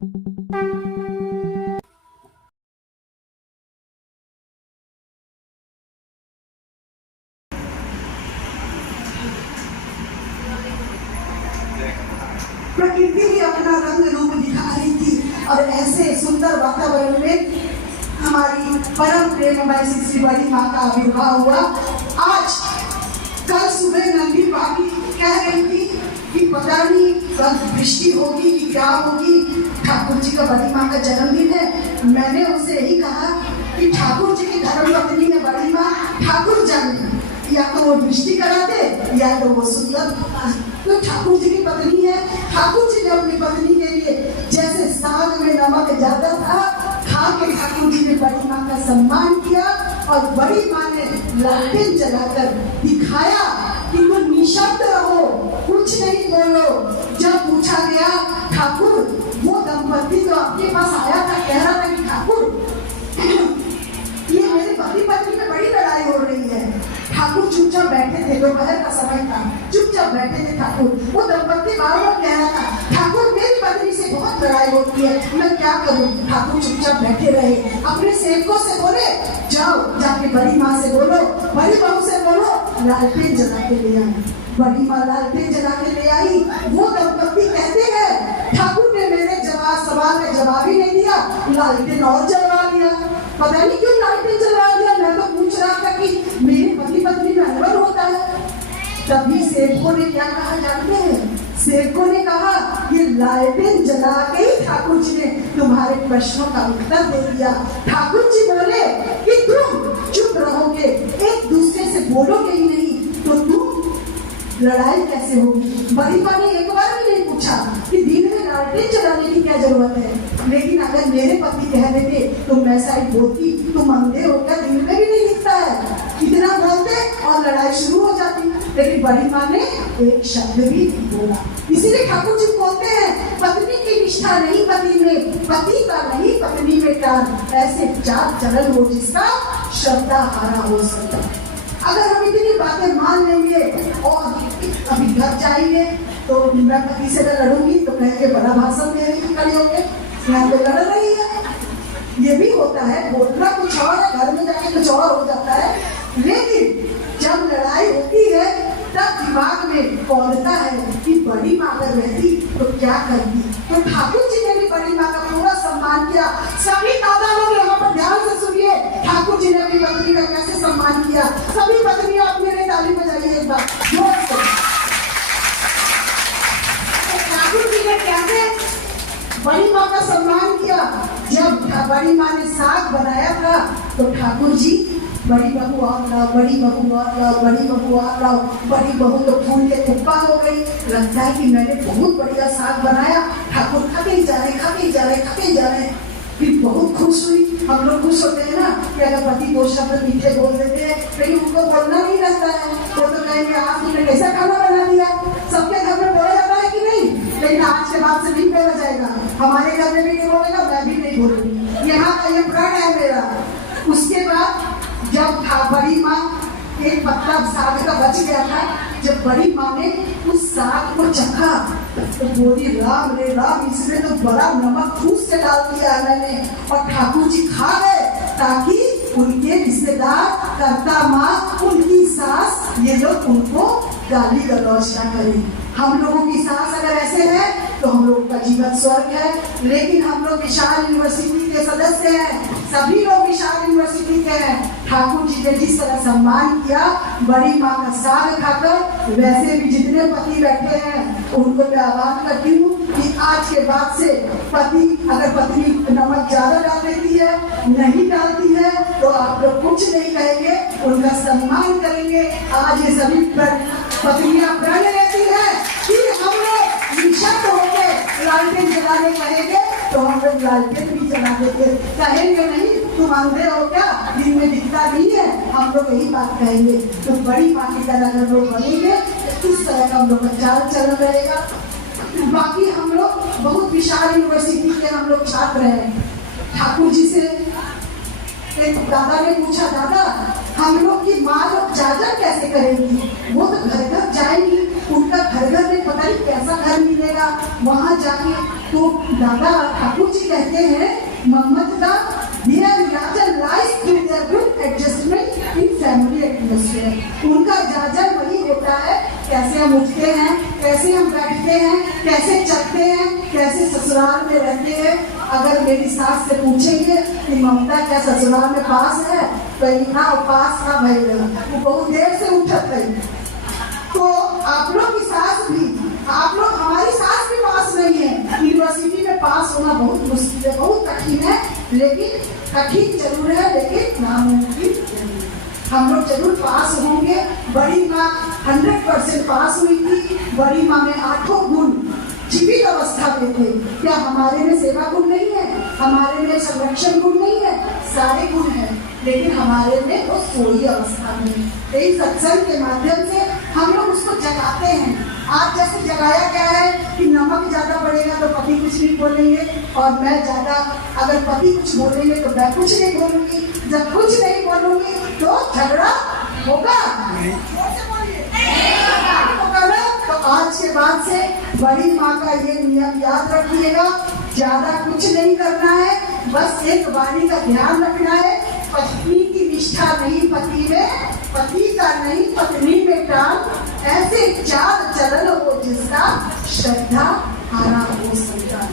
प्रकृति ही अपना रंग रूप दिखा रही थी और ऐसे सुंदर वातावरण में हमारी परम प्रेममय श्री बड़ी माँ का आविर्भाव हुआ। आज कल सुबह नंदी बाकी कह रही थी कि पता नहीं कल वृष्टि होगी कि क्या होगी, ठाकुर जी का बड़ी माँ का जन्मदिन है। मैंने उनसे यही कहा कि ठाकुर जी की धर्म पत्नी है बड़ी माँ, ठाकुर जाने, या तो वो वृष्टि कराते या तो वो सुंदर। तो ठाकुर जी की पत्नी है, ठाकुर जी ने अपनी पत्नी के लिए जैसे साग में नमक ज्यादा था, खा के ठाकुर जी ने बड़ी माँ का सम्मान किया और बड़ी माँ ने लालटेन जलाकर दिखाया कि तुम निशब्द रहो, कुछ नहीं बोलो। जब पूछा गया ठाकुर वो दंपति तो आपके पास आया था, कह रहा था कि ठाकुर ये मेरे पति पत्नी में बड़ी लड़ाई हो रही है। ठाकुर चुपचाप बैठे थे, दोपहर का समय था, चुपचाप बैठे थे ठाकुर। वो दंपति बार बार कह रहा था ठाकुर मेरी पत्नी से बहुत लड़ाई होती है, मैं क्या करूं। ठाकुर चुपचाप बैठे रहे, अपने सेवकों से बोले जाओ जाके बड़ी माँ से बोलो, बड़ी बहू से बोलो लालटेन जला के ले आई। बड़ी माँ लालटेन जला के ले आई। वो दंपति कहते हैं ठाकुर ने मेरे सवाल का जवाब ही नहीं दिया, लालटेन और जलवा लिया। पता नहीं क्यों लालटेन जलवा दिया। मैं तो पूछ रहा था कि मेरे पति पत्नी में अनबन होता है। तभी सेवकों ने क्या कहा जानते हैं? सेवकों ने कहा ये लालटेन जला के ही ठाकुर जी ने तुम्हारे प्रश्नों का उत्तर दे दिया। ठाकुर जी बोले कि तुम चुप रहोगे, एक दूसरे से बोलोगे ही नहीं तो तुम लड़ाई कैसे होगी। बड़ी माँ ने एक बार भी नहीं पूछा कि दिन में लालटेन जलाने की क्या जरूरत है, लेकिन अगर मेरे पति कह देते तुम ऐसा ही बोलती, तुम अंधे हो क्या, दिन में भी नहीं दिखता है, इतना बोलते और लड़ाई शुरू हो जाती। लेकिन बड़ी माँ ने एक शब्द भी नहीं बोला। इसीलिए ठाकुर जी बोलते हैं पत्नी की निष्ठा नहीं पति में, पति का नहीं पत्नी में टान, ऐसे जात जलन हो जिसका श्रद्धा हारा हो सकता। अगर हम इतनी बातें मान लेंगे और अभी घर जाएंगे तो मैं पति से लड़ूंगी तो कहेंगे बड़ा भाषण दे रही खड़ी होके, यहाँ पे लड़ रही है। ये भी होता है, बोलना कुछ और है, घर में जाके कुछ और हो जाता है। लेकिन जब लड़ाई होती है तब दिमाग में कौनता है कि बड़ी माँ अगर रहती तो क्या करती। तो ठाकुर जी ने भी बड़ी माँ का पूरा सम्मान किया। सभी दादा लोग यहाँ पर ध्यान से सुनिए, ठाकुर जी ने अपनी पत्नी का कैसे सम्मान किया। सभी पत्नियां अपने लिए ताली बजाइए एक बार जोर से। ठाकुर जी ने कैसे बड़ी माँ का सम्मान किया। जब बड़ी माँ ने साग बनाया था तो ठाकुर जी बड़ी बहू और लाओ, बड़ी बहू और लाओ, बड़ी बहू और लाओ। बड़ी बहू तो फूल के कुप्पा हो गई, लगता है कि मैंने बहुत बढ़िया साग बनाया। ठाकुर खाते ही जा रहे, खाते ही जा रहे, खाते ही जा रहे। फिर बहुत खुश हुई। हम लोग खुश होते हैं ना कि अगर पति दो शब्द मीठे बोल देते हैं, लेकिन उनको बोलना नहीं रहता है। वो तो कहेंगे आज तुमने कैसा खाना बना दिया। सबके घर में बोला जाता है कि नहीं, लेकिन आज के बाद से नहीं बोला जाएगा। हमारे घर में भी नहीं बोलेगा, मैं भी नहीं बोलूंगी। यहाँ का ये प्रण है मेरा। उसके बाद जब बड़ी माँ एक पत्ता साग का बच गया था, जब बड़ी माँ ने उस साग को चखा तो बोली राम रे राम, इसमें तो बड़ा नमक ठूस के डाल दिया है मैंने। और ठाकुर जी खा गए ताकि उनके रिश्तेदार, कर्ता माँ, उनकी सास, ये लोग उनको गाली गलौज ना करें। हम लोगों की सास अगर ऐसे है तो हम लोगों का जीवन स्वर्ग है। लेकिन हम लोग विशाल यूनिवर्सिटी के सदस्य हैं, सभी लोग विशाल यूनिवर्सिटी के हैं। ठाकुर जी ने जिस तरह सम्मान किया बड़ी माँ का साग खाकर, वैसे भी जितने पति बैठे हैं उनको मैं आह्वान करती हूँ कि आज के बाद से पति अगर पत्नी नमक ज्यादा डाल देती है, नहीं डालती है, तो आप लोग कुछ नहीं कहेंगे, उनका सम्मान करेंगे। आज ये सभी पत्नियां प्रण लेती है कि हम लोग निशब्द होकर लालटेन जलाने कहेंगे तो हम लोग लालटेन भी जला देंगे। कहेंगे नहीं तुम अंधे हो क्या, दिन में दिखता नहीं है, हम लोग यही बात कहेंगे। तो बड़ी माँ की तरह अगर लोग बनेंगे इस तरह का हम लोग का चाल चलन रहेगा। बाकी हम लोग बहुत विशाल यूनिवर्सिटी के हम लोग छात्र हैं। ठाकुर जी से एक दादा ने पूछा, दादा हम लोग की माँ लोग जाजर कैसे करेंगी? वो तो घर घर जाएंगी, उनका घर घर में पता नहीं कैसा घर मिलेगा वहां जाके। तो दादा ठाकुर जी कहते हैं, मोहम्मद दा their जाजर lies through their good adjustment in family atmosphere। उनका जाजर वही होता है, कैसे हम उठते हैं, कैसे हम बैठते हैं, कैसे चलते हैं, कैसे ससुराल में रहते हैं। अगर मेरी सास से पूछेंगे कि ममता क्या ससुराल में पास है, तो हाँ पास था भाई, वो बहुत देर से उठत है। तो आप लोग की सास भी, आप लोग, हमारी सास भी पास नहीं है। यूनिवर्सिटी में पास होना बहुत मुश्किल है, बहुत कठिन है, लेकिन कठिन जरूर है, लेकिन नामुमकिन जरूर है। हम लोग जरूर पास होंगे। बड़ी माँ 100% पास हुई थी। बड़ी माँ में 8 गुण जीवित अवस्था में थे। क्या हमारे में सेवा गुण नहीं है? हमारे में संरक्षण गुण नहीं है? सारे गुण हैं, लेकिन हमारे में वो सोई अवस्था में। यही सत्संग के माध्यम से हम लोग उसको जगाते हैं। आज जैसे जगाया गया है कि नमक ज्यादा बढ़ेगा तो पति कुछ नहीं बोलेंगे, और मैं ज्यादा, अगर पति कुछ बोलेंगे तो मैं कुछ नहीं बोलूंगी। जब कुछ नहीं बोलूंगी तो झगड़ा होगा, तो आज के बाद से बड़ी माँ का ये नियम याद रखिएगा, ज्यादा कुछ नहीं करना है, बस एक वाणी का ध्यान रखना है। पत्नी की निष्ठा नहीं पति में, पति का नहीं पत्नी में टाल, ऐसे चाल चलन हो जिसका श्रद्धा हारा हो सकता।